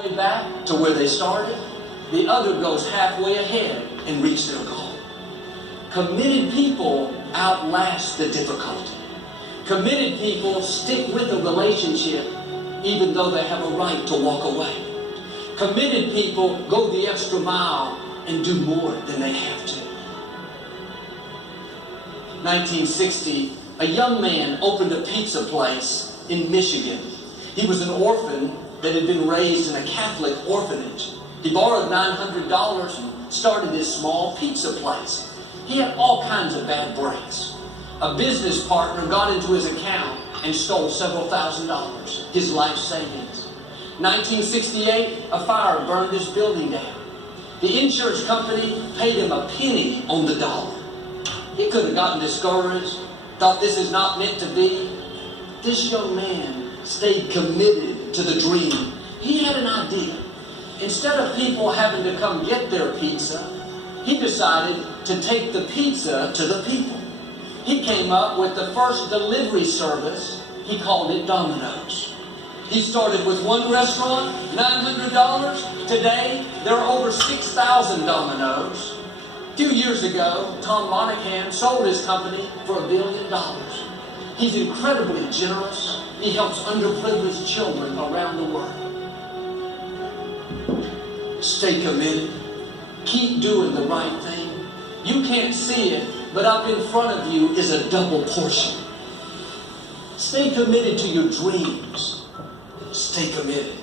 way back to where they started. The other goes halfway ahead and reach their goal. Committed people outlast the difficulty. Committed people stick with the relationship even though they have a right to walk away. Committed people go the extra mile and do more than they have to. 1960, a young man opened a pizza place in Michigan. He was an orphan that had been raised in a Catholic orphanage. He borrowed $900 and started his small pizza place. He had all kinds of bad breaks. A business partner got into his account and stole several $1,000s, his life savings. 1968, a fire burned his building down. The insurance company paid him a penny on the dollar. He could have gotten discouraged, thought this is not meant to be. This young man stayed committed to the dream. He had an idea. Instead of people having to come get their pizza, he decided to take the pizza to the people. He came up with the first delivery service. He called it Domino's. He started with one restaurant, $900. Today, there are over 6,000 Domino's. A few years ago, Tom Monahan sold his company for $1 billion. He's incredibly generous. He helps underprivileged children around the world. Stay committed. Keep doing the right thing. You can't see it, but up in front of you is a double portion. Stay committed to your dreams. Stay committed.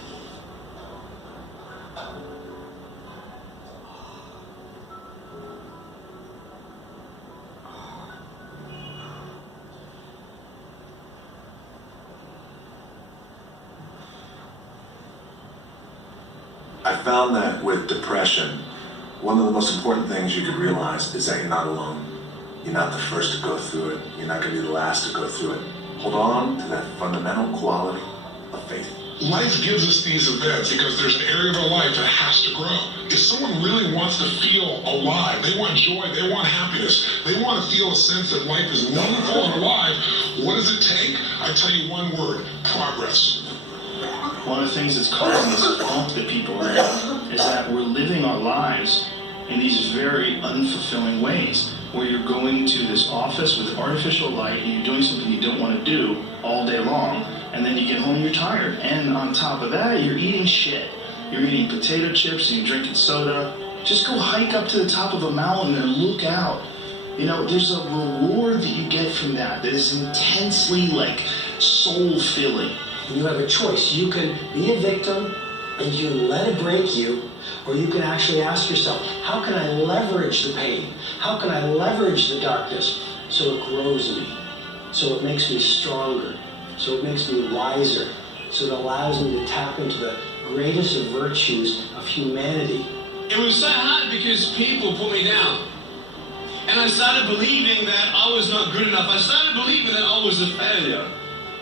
I found that with depression, one of the most important things you could realize is that you're not alone. You're not the first to go through it. You're not going to be the last to go through it. Hold on to that fundamental quality of faith. Life gives us these events because there's an area of our life that has to grow. If someone really wants to feel alive, they want joy, they want happiness, they want to feel a sense that life is meaningful and alive, what does it take? I tell you one word: progress. One of the things that's causing this funk that people are in is that we're living our lives in these very unfulfilling ways, where you're going to this office with artificial light and you're doing something you don't want to do all day long, and then you get home and you're tired. And on top of that, you're eating shit. You're eating potato chips and you're drinking soda. Just go hike up to the top of a mountain and look out. You know, there's a reward that you get from that is intensely, soul-filling. You have a choice. You can be a victim and you let it break you, or you can actually ask yourself, how can I leverage the pain? How can I leverage the darkness so it grows me, so it makes me stronger, so it makes me wiser, so it allows me to tap into the greatest of virtues of humanity. It was so hard because people put me down. And I started believing that I was not good enough. I started believing that I was a failure.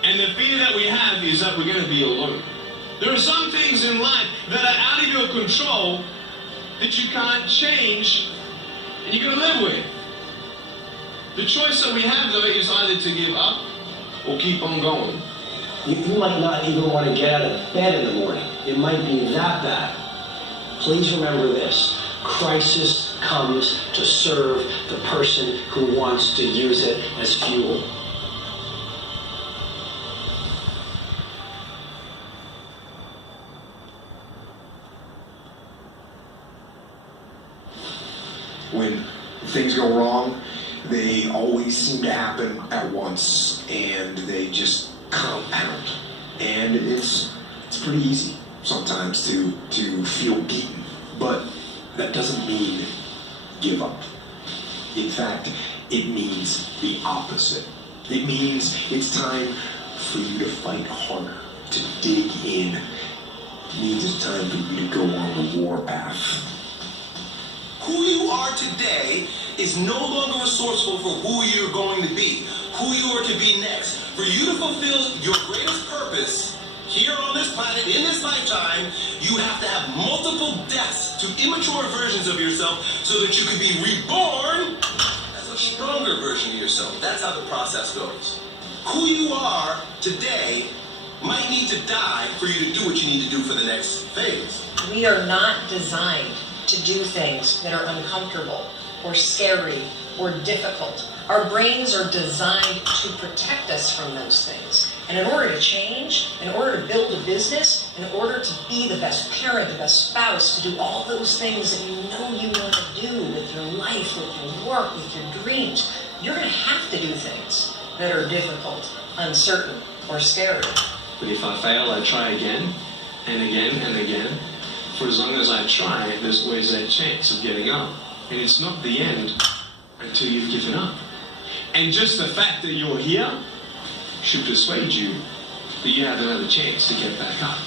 And the fear that we have is that we're going to be alone. There are some things in life that are out of your control that you can't change and you're going to live with. The choice that we have, though, is either to give up or keep on going. You might not even want to get out of bed in the morning. It might be that bad. Please remember this. Crisis comes to serve the person who wants to use it as fuel. When things go wrong, they always seem to happen at once, and they just compound. And it's pretty easy sometimes to feel beaten, but that doesn't mean give up. In fact, it means the opposite. It means it's time for you to fight harder, to dig in. It means it's time for you to go on the war path. Who you are today is no longer resourceful for who you're going to be, who you are to be next. For you to fulfill your greatest purpose here on this planet, in this lifetime, you have to have multiple deaths to immature versions of yourself so that you can be reborn as a stronger version of yourself. That's how the process goes. Who you are today might need to die for you to do what you need to do for the next phase. We are not designed to do things that are uncomfortable or scary or difficult. Our brains are designed to protect us from those things. And in order to change, in order to build a business, in order to be the best parent, the best spouse, to do all those things that you know you want to do with your life, with your work, with your dreams, you're going to have to do things that are difficult, uncertain, or scary. But if I fail, I try again, and again, and again. For as long as I try, there's always that chance of getting up. And it's not the end until you've given up. And just the fact that you're here should persuade you that you have another chance to get back up.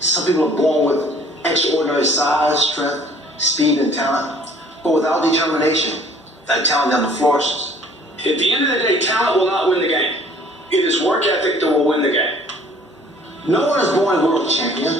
Some people are born with extraordinary size, strength, speed, and talent, but without determination, that talent never flourishes. At the end of the day, talent will not win the game. It is work ethic that will win the game. No one is born a world champion.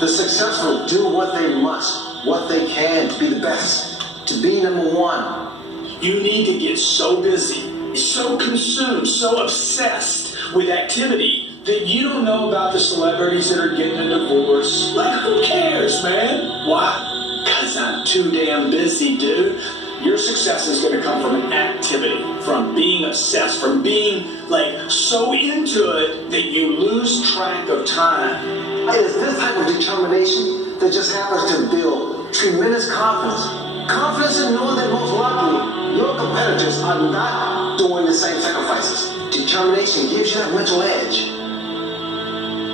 The successful do what they must, what they can to be the best, to be number one. You need to get so busy, so consumed, so obsessed with activity that you don't know about the celebrities that are getting a divorce. Like, who cares, man? Why? Because I'm too damn busy, dude. Your success is going to come from an activity, from being obsessed, from being, like, so into it that you lose track of time. It is this type of determination that just happens to build tremendous confidence. Confidence in knowing that most likely your competitors are not doing the same sacrifices. Determination gives you that mental edge.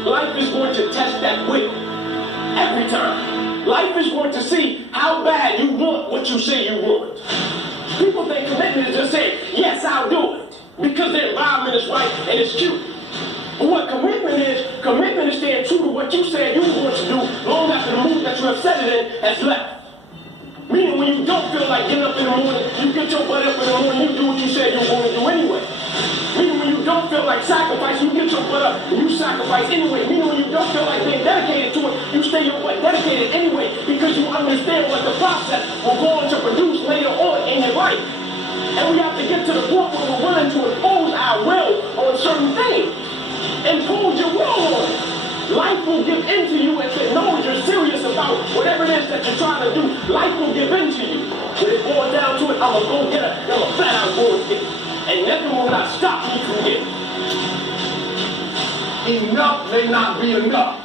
Life is going to test that will every time. Life is going to see how bad you want what you say you want. People think commitment is just saying, yes, I'll do it, because the environment is right and it's cute. But what commitment is staying true to what you said you were going to do long after the mood that you have set it in has left. Meaning when you don't feel like getting up in the morning, you get your butt up in the morning, you do what you said you were going to do anyway. Meaning when you don't feel like sacrificing, you get your butt up and you sacrifice anyway. Meaning when you don't feel like being dedicated to it, you stay your butt dedicated anyway, because you understand what the process will go on to produce later on in your life. And we have to get to the point where we're willing to impose our will on certain things. Impose your will on it. Life will give in to you if it knows you're serious about whatever it is that you're trying to do. Life will give in to you. When it boils down to it, I'm a go-getter, I'm a flat-out go-getter. And nothing will not stop me from getting. Enough may not be enough.